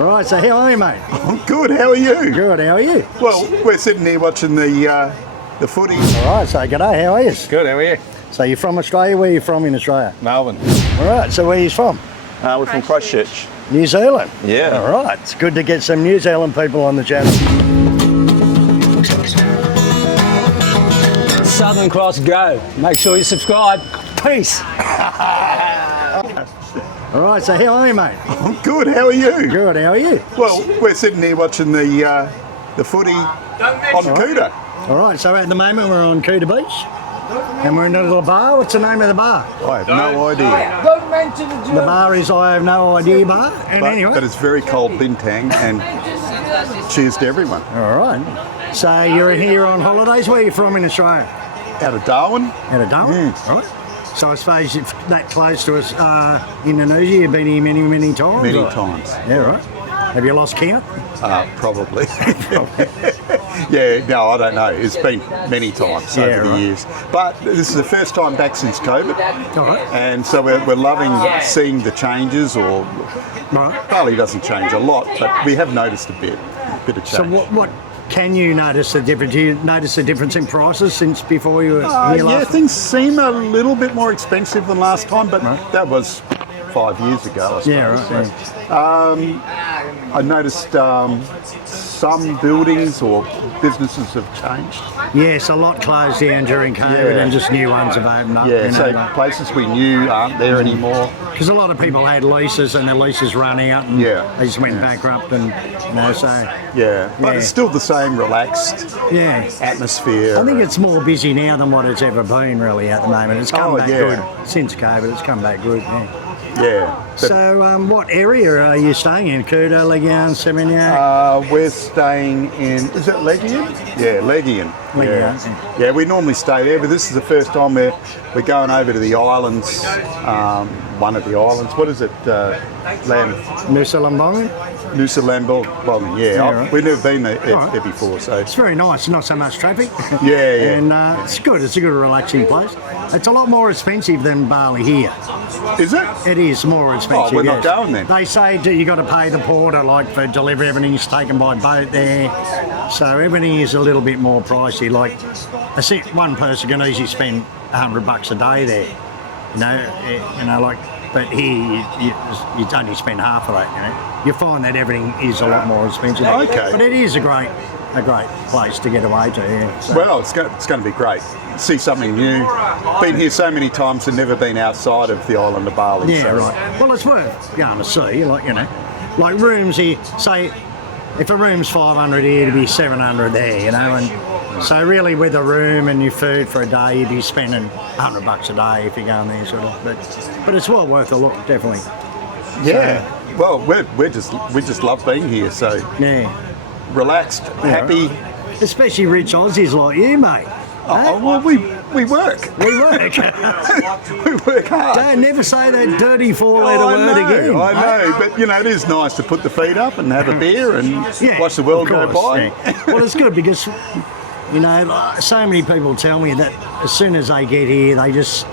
All right, so how are you, mate? I'm good, how are you? Good, how are you? Well, we're sitting here watching the footy. All right, so g'day, how are you? Good, how are you? So you're from Australia? Where are you from in Australia? Melbourne. All right, so where are you from? We're from Christchurch. New Zealand? Yeah. All right, it's good to get some New Zealand people on the channel. Southern Cross Go. Make sure you subscribe. Peace. All right, so how are you, mate? I'm good, how are you? Good, how are you? Well, we're sitting here watching the footy on Kuta. All right, so at the moment we're on Kuta Beach and we're in a little bar. What's the name of the bar? I have no idea. Don't mention The bar is I Have No Idea Bar. And anyway. But it's very cold Bintang, and cheers to everyone. All right. So you're here on holidays. Where are you from in Australia? Out of Darwin. Out of Darwin? All right. So I suppose if that close to us, Indonesia, you've been here many, many times? Many times. Yeah, right. Have you lost count? Probably. Yeah, no, I don't know. It's been many times over the years. But this is the first time back since COVID. All right. And so we're loving seeing the changes, or Bali doesn't change a lot, but we have noticed a bit of change. So what can you notice the difference? Do you notice the difference in prices since before you were here last? Yeah, things seem a little bit more expensive than last time, but that was 5 years ago, I suppose. Yeah, right. I noticed some buildings or businesses have changed. Yes, a lot closed down during COVID and just new ones have opened up. Yeah, you so know, places we knew aren't there anymore. because a lot of people had leases and their leases run out and they just went bankrupt and, you know, so... Yeah, but it's still the same relaxed atmosphere. I think it's more busy now than what it's ever been really at the moment. It's come back good. Since COVID, it's come back good, Yeah. So what area are you staying in? Kuta, Legian, Seminyak? We're staying in, is it Legian? Yeah, Legian. Yeah, we normally stay there, but this is the first time we're going over to the islands, one of the islands. What is it? Nusa Lembongan? Nusa Lembongan, we've never been there before, so... It's very nice, not so much traffic. Yeah. And it's good, it's a good relaxing place. It's a lot more expensive than Bali here. Is it? It is more expensive. Oh, we're not going then. They say you got to pay the porter, like for delivery, everything's taken by boat there. So everything is a little bit more pricey. Like, I see one person can easily spend $100 a day there. You know, like, but here you only spend half of that, you know. You find that everything is a lot more expensive. Okay. But it is a great place to get away to, yeah. So. Well, it's going to be great. See something new. Been here so many times and never been outside of the island of Bali. Yeah, right. Well, it's worth going to see, like, you know. Like rooms here, say, if a room's 500 here, it'd be 700 there, you know, and so really with a room and your food for a day, you'd be spending $100 a day if you're going there, sort of. But it's well worth a look, definitely. Yeah. So, well, we just love being here, so relaxed, happy. Right. Especially rich Aussies like you, mate. Oh, well, we work. We work. We work hard. Don't never say that dirty four-letter word again. I know, but you know, it is nice to put the feet up and have a beer and watch the world go by. Yeah. Well, it's good because, you know, so many people tell me that as soon as they get here, they just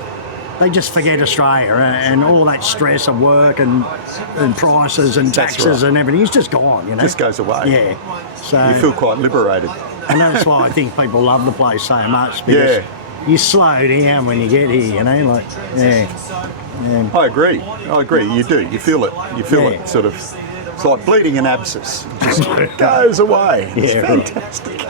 forget Australia and all that stress of work and prices and taxes and everything. It's just gone, you know. Just goes away. Yeah. So you feel quite liberated. And that's why I think people love the place so much, because you slow down when you get here, you know, like, I agree, you do, you feel it, it sort of, it's like bleeding an abscess, it just goes away, it's fantastic.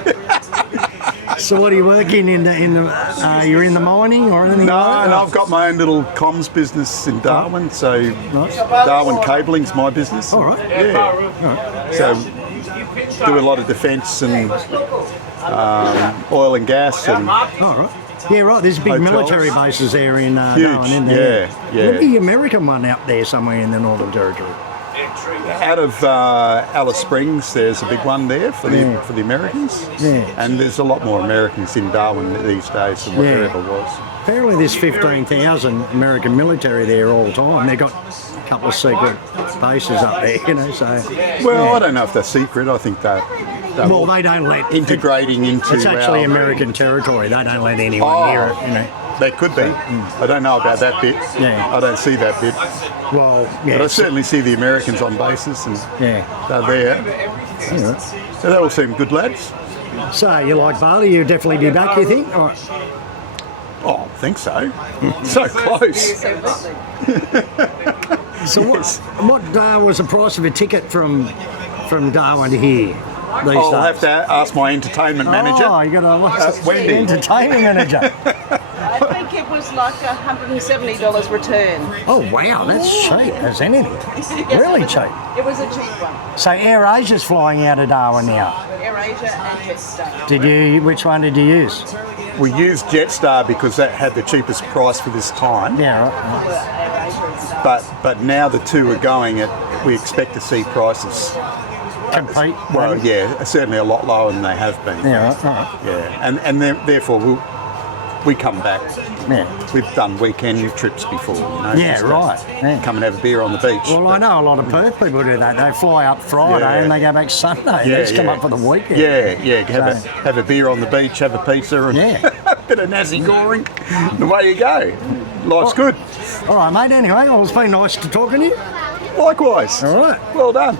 So what are you working in you're in the mining or anything? No, I've got my own little comms business in Darwin, so Darwin Cabling's my business. All right. Yeah. So do a lot of defence and oil and gas and. All right. Yeah, right. There's big military bases there in Darwin, isn't there? Yeah. Look at the American one out there somewhere in the Northern Territory. Out of Alice Springs, there's a big one there for the Americans. Yeah. And there's a lot more Americans in Darwin these days than what there ever was. Apparently there's 15,000 American military there all the time. They've got a couple of secret bases up there, you know, so... Well, I don't know if they're secret. I think they're they don't let... integrating into It's actually American territory. They don't let anyone near it, you know. There could be. I don't know about that bit. Yeah. I don't see that bit. Well, But I yeah. certainly see the Americans on bases and Yeah. they're there. Yeah. So they all seem good lads. So you like Bali? You'll definitely be back, you think? Or, Oh, I think so. So close. so what was the price of a ticket from Darwin to here these days? I'll have to ask my entertainment manager. Oh, you got a Wendy. entertaining manager. I think it was like $170 return. Oh wow, that's cheap as anything. Really cheap. It was a cheap one. So Air Asia's flying out of Darwin now. AirAsia and Jetstar. Which one did you use? We used Jetstar because that had the cheapest price for this time. Yeah, right. AirAsia and stuff. But now the two are going at, we expect to see prices. Compete. Well, yeah, certainly a lot lower than they have been. Yeah, right. Yeah, and therefore we come back. Yeah. We've done weekend trips before, you know. Yeah, just to right. Yeah. Come and have a beer on the beach. Well, I know a lot of Perth people do that. They fly up Friday Yeah. and they go back Sunday. They just come up for the weekend. Yeah. Have a beer on the beach, have a pizza, and Yeah. a bit of nasi goreng. Away you go. Life's good. All right, mate. Anyway, well, it's been nice to talking to you. Likewise. All right. Well done.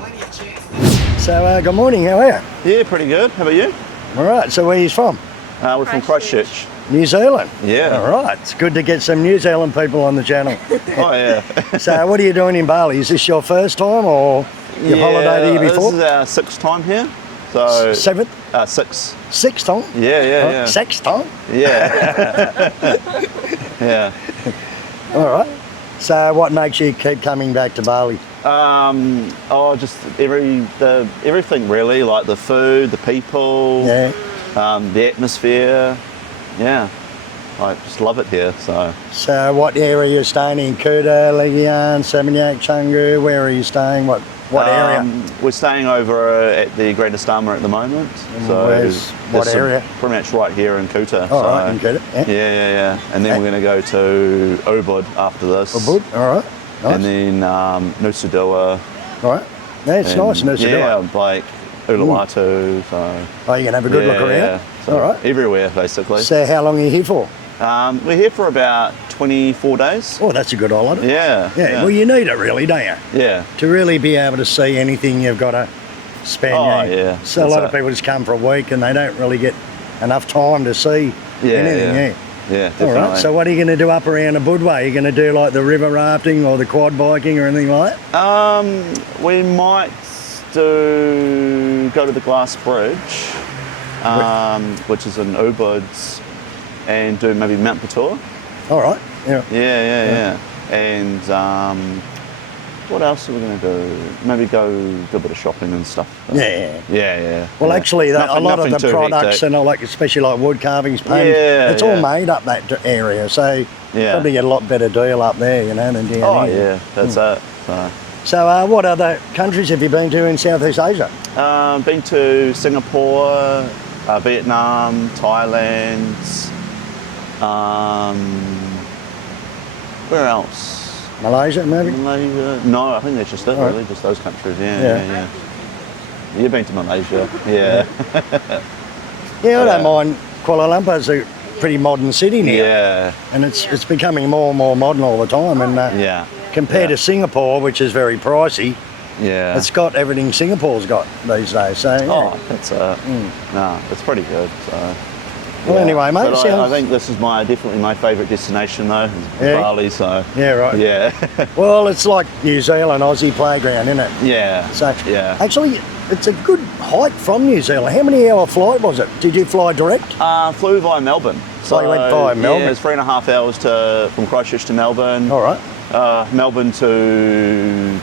So, good morning. How are you? Yeah, pretty good. How about you? All right. So, where are you from? We're from Christchurch. New Zealand. Yeah. All right. It's good to get some New Zealand people on the channel. Oh, yeah. So, what are you doing in Bali? Is this your first time or you holidayed here before? This is our sixth time here. So Seventh? six. Sixth time? Yeah. Sixth time? Yeah. Yeah. All right. So, what makes you keep coming back to Bali? Just everything really, like the food, the people, Yeah. the atmosphere. Yeah. I just love it here. So, what area are you staying in? Kuta, Legian, Seminyak, Canggu? Where are you staying? What area? We're staying over at the Great Astama at the moment. What area? Pretty much right here in Kuta. All right, in Kuta. Yeah. Yeah. And then we're going to go to Ubud after this. Ubud. All right. Nice. And then Nusa Dua. All right. Yeah, it's nice, Nusa Dua. Yeah, like Uluwatu. So. Oh, you can have a good look around. Yeah. So All right. everywhere basically. So, how long are you here for? We're here for about 24 days. Oh, that's a good holiday. Yeah. Yeah. Well, you need it really, don't you? Yeah. To really be able to see anything, you've got to spend. Oh, yeah. So a lot of people just come for a week and they don't really get enough time to see anything. Yeah. Yeah, All definitely. right. So what are you going to do up around the Budway? Are you going to do like the river rafting or the quad biking or anything like that? We might go to the Glass Bridge, which is in Ubud, and do maybe Mount Patur. All right. Yeah. Yeah. And what else are we going to do? Maybe go do a bit of shopping and stuff. Yeah. Well, yeah. actually, a lot of the too products hectic. and all, like especially like wood carvings, paintings, it's all made up that area. So probably get a lot better deal up there, you know, than down here. Yeah, that's it. So what other countries have you been to in Southeast Asia? Been to Singapore, Vietnam, Thailand. Where else? Malaysia, maybe? Malaysia? No, I think that's just it, really. Just those countries. Yeah. You've been to Malaysia? Yeah. Yeah, I don't mind. Kuala Lumpur's a pretty modern city now. Yeah. And it's becoming more and more modern all the time. And compared to Singapore, which is very pricey, it's got everything Singapore's got these days. So that's it's pretty good. So. Well, anyway, mate. But I think this is definitely my favourite destination though, Bali. So yeah, right. Yeah. Well, it's like New Zealand, Aussie playground, isn't it? Yeah. So actually, it's a good hike from New Zealand. How many hour flight was it? Did you fly direct? Flew via Melbourne. So you went via Melbourne. Yeah, it's 3.5 hours from Christchurch to Melbourne. All right. Melbourne to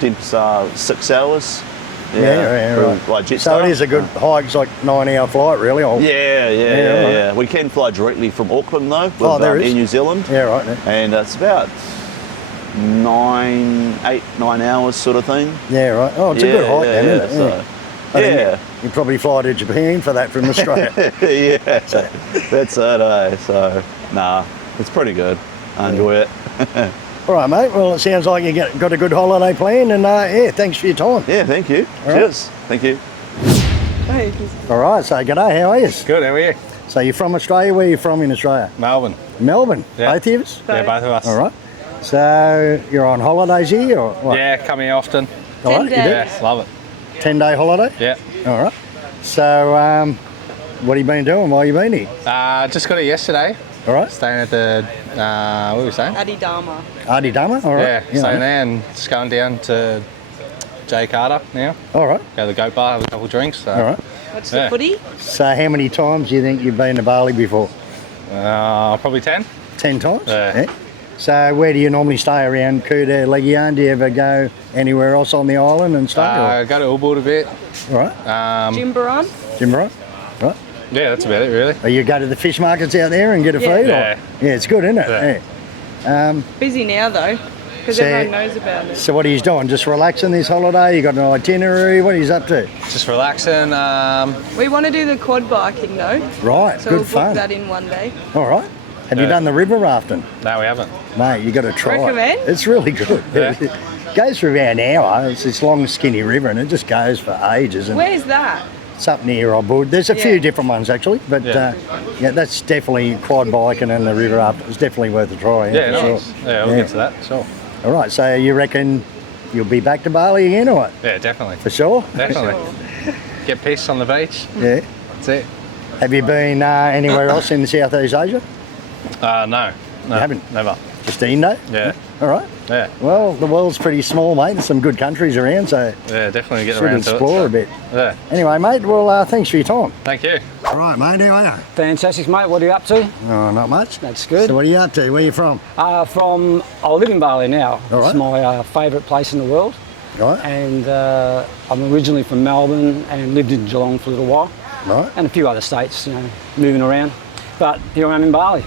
Denpasar 6 hours. Right. Like Jetstar. So it is a good hike. It's like 9-hour flight, really. Yeah. We can fly directly from Auckland though, with Air New Zealand. Yeah, right. And it's about 9 hours sort of thing. Yeah, right. Oh, it's a good hike then, isn't it? So, you probably fly to Japan for that from Australia. That's it. So, it's pretty good. I enjoy it. All right, mate. Well, it sounds like you got a good holiday planned, and thanks for your time. Yeah, thank you. All Cheers. Thank you. All right, so g'day. How are you? Good, how are you? So you're from Australia? Where are you from in Australia? Melbourne. Melbourne? Yeah. Both of us? Yeah, both of us. All right. So you're on holidays here or what? Yeah, come here often. All right, 10 you do? days. Yeah, love it. 10-day holiday? Yeah. All right. So what have you been doing while you've been here? Just got it yesterday. All right. Staying at the, what were we saying? Adidama. Adi Dama? All right. Yeah, staying there and just going down to J Carter now. All right. Go to the goat bar, have a couple of drinks. So. All right. What's Yeah. the footy? So how many times do you think you've been to Bali before? Probably 10. 10 times? Yeah. So where do you normally stay around Kuta, Legian? Do you ever go anywhere else on the island and stay? Go to Ubud a bit. All right. Jimbaran? Jimra? Right. Yeah, that's about it really. Or you go to the fish markets out there and get a Yeah. feed? Yeah. Or? Yeah, it's good, isn't it? Yeah. Yeah. Busy now though, because So- everyone knows about it. So what are you doing? Just relaxing this holiday? You got an itinerary? What are you up to? Just relaxing. We want to do the quad biking though, Right, so good we'll fun. book that in one day. All right. Have you Yeah. done the river rafting? No, we haven't. Mate, you got to try Recommend? it. It's really good. Yeah. It goes for about an hour. It's this long, skinny river, and it just goes for ages. And Where's that? it's up near Ubud. There's a few Yeah. different ones actually, but Yeah. yeah, that's definitely quad biking and the river up. It's definitely worth a try. Yeah, for nice. sure. Yeah, we'll get to that. Sure. All right. So you reckon you'll be back to Bali again, or what? Yeah, definitely. For sure. Definitely. Get pissed on the beach. Yeah. That's it. Have you been anywhere else in Southeast Asia? No. You haven't? Never. Just Indo? Yeah. All right. Yeah. Well, the world's pretty small, mate. There's some good countries around, so Yeah, definitely get should around to it. explore so- a bit. Yeah. Anyway, mate, well, thanks for your time. Thank you. All right, mate, how are you? Fantastic, mate. What are you up to? Oh, not much. That's good. So what are you up to? Where are you from? I live in Bali now. All right. It's my favourite place in the world. Right, And I'm originally from Melbourne and lived in Geelong for a little while. right. And a few other states, moving around. But here I am in Bali.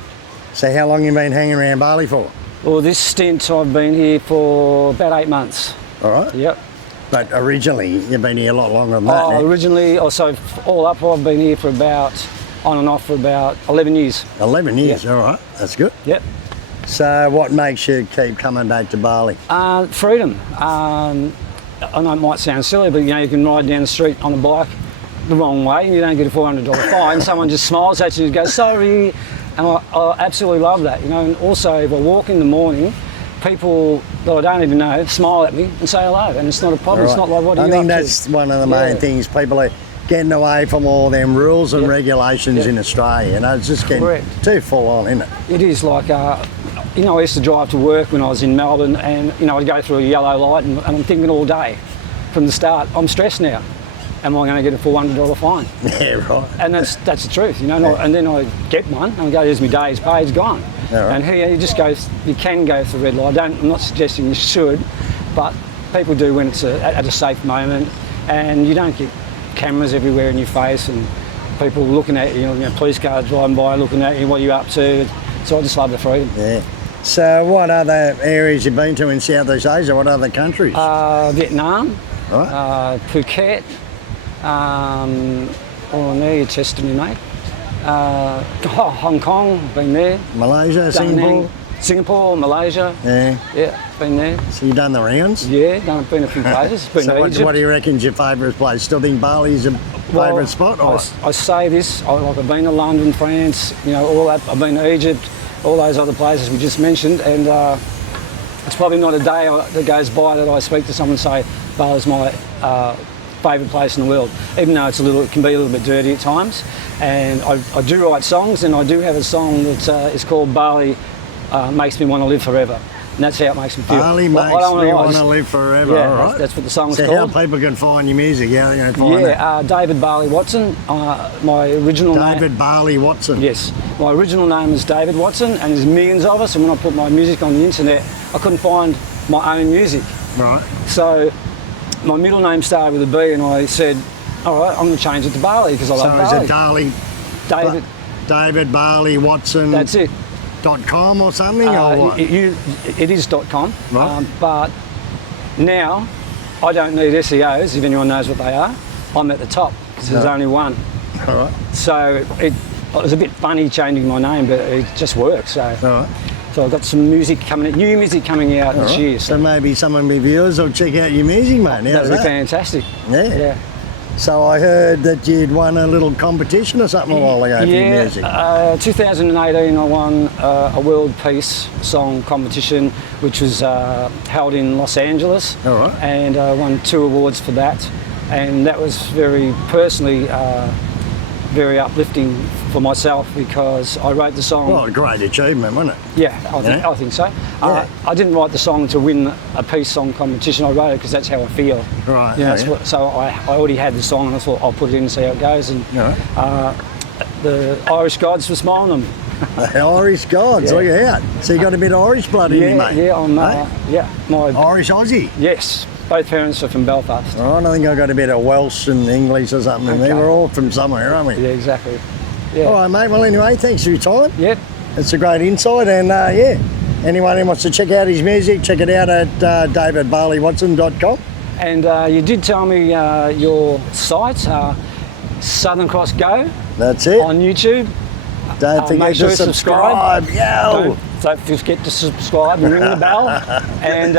So how long you been hanging around Bali for? Well, this stint I've been here for about 8 months. All right. Yep. But originally, you've been here a lot longer than that. Oh, now. originally, all up, I've been here for on and off for about 11 years. 11 years, Yeah. all right. That's good. Yep. So what makes you keep coming back to Bali? Freedom. I know it might sound silly, but you can ride down the street on a bike the wrong way and you don't get a $400 fine. Someone just smiles at you and goes, sorry. And I absolutely love that, And also, if I walk in the morning, people that I don't even know smile at me and say hello, and it's not a problem. All It's right. not like, what are I you think up to? that's one of the main Yeah. things. People are getting away from all them rules and Yep. regulations Yep. in Australia. It's just getting Correct. too full on, isn't it? It is like, I used to drive to work when I was in Melbourne and, I'd go through a yellow light and I'm thinking all day from the start, I'm stressed now. Am I going to get a $400 fine? Yeah, right. And that's the truth, And then I get one and I go, there's my day's pay, it's gone. Yeah, right. And here you can go for the red light. I'm not suggesting you should, but people do when it's at a safe moment and you don't get cameras everywhere in your face and people looking at you, police cars driving by looking at you, what are you up to? So I just love the freedom. Yeah. So what other areas you've been to in Southeast Asia? What other countries? Vietnam, right. Phuket, now you're testing me, mate. Hong Kong, been there. Malaysia, Da Singapore? Nang. Singapore, Malaysia. Yeah. Yeah, been there. So you've done the rounds? Yeah, been a few places. Been So to what Egypt. do you reckon's your favourite place? Still think Bali's a Well, favourite spot? Or? I say this, I've been to London, France, all that. I've been to Egypt, all those other places we just mentioned, and it's probably not a day that goes by that I speak to someone and say Bali's my favourite place in the world, even though it can be a little bit dirty at times. And I do write songs, and I do have a song that is called Bali Makes Me Want to Live Forever. And that's how it makes me feel. Bali Well, makes I don't me know, want to live forever, Yeah, all right? that's what the song's So called. how people can find your music, how are they going to find that? David Barley Watson. My original name. David Barley Watson. Yes, my original name is David Watson, and there's millions of us. And when I put my music on the internet, I couldn't find my own music. Right. So my middle name started with a B, and I said, "All right, I'm going to change it to Barley because I So love is Barley." it Darley, David, David Barley Watson? that's it. .com or something or what? It is .com, Right. but now I don't need SEOs. If anyone knows what they are, I'm at the top because there's No. only one. All right. So it was a bit funny changing my name, but it just works. So. All right. So I've got some new music coming out this year. So maybe some of my viewers will check out your music, mate. That'd How's be that? fantastic. Yeah. Yeah. So I heard that you'd won a little competition or something a while ago for your Yeah, music. 2018 I won a World Peace Song competition, which was held in Los Angeles. All right. And I won 2 awards for that. And that was very personally very uplifting for myself because I wrote the song. Well, a great achievement, wasn't it? Yeah, I think so. Yeah. I didn't write the song to win a peace song competition. I wrote it because that's how I feel. Right. Yeah, yeah. so I already had the song and I thought I'll put it in and see how it goes. And Yeah. the Irish gods were smiling them. The Irish gods, Yeah. look out. So you got a bit of Irish blood in you, mate? Yeah, I'm, my Irish Aussie. yes, both parents are from Belfast. All right, I think I got a bit of Welsh and English or something in there. Okay. We're all from somewhere, aren't we? Yeah, exactly. Yeah. All right, mate. Well, anyway, thanks for your time. Yep. It's a great insight, and yeah, anyone who wants to check out his music, check it out at davidbarleywatson.com. And you did tell me your site, Southern Cross Go, That's it. on YouTube. Don't forget make sure to you subscribe. Yo. Don't forget to subscribe and ring the bell. And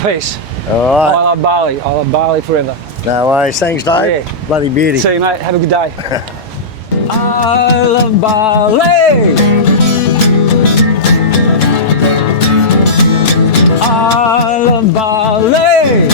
peace. All right. I love Bali. I love Bali forever. No worries. Thanks, Dave. Yeah. Bloody beauty. See you, mate. Have a good day. I love Bali. I love Bali.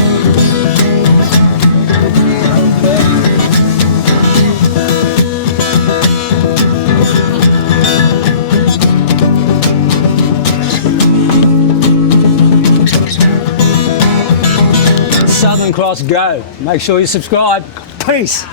Southern Cross Go. Make sure you subscribe. Peace.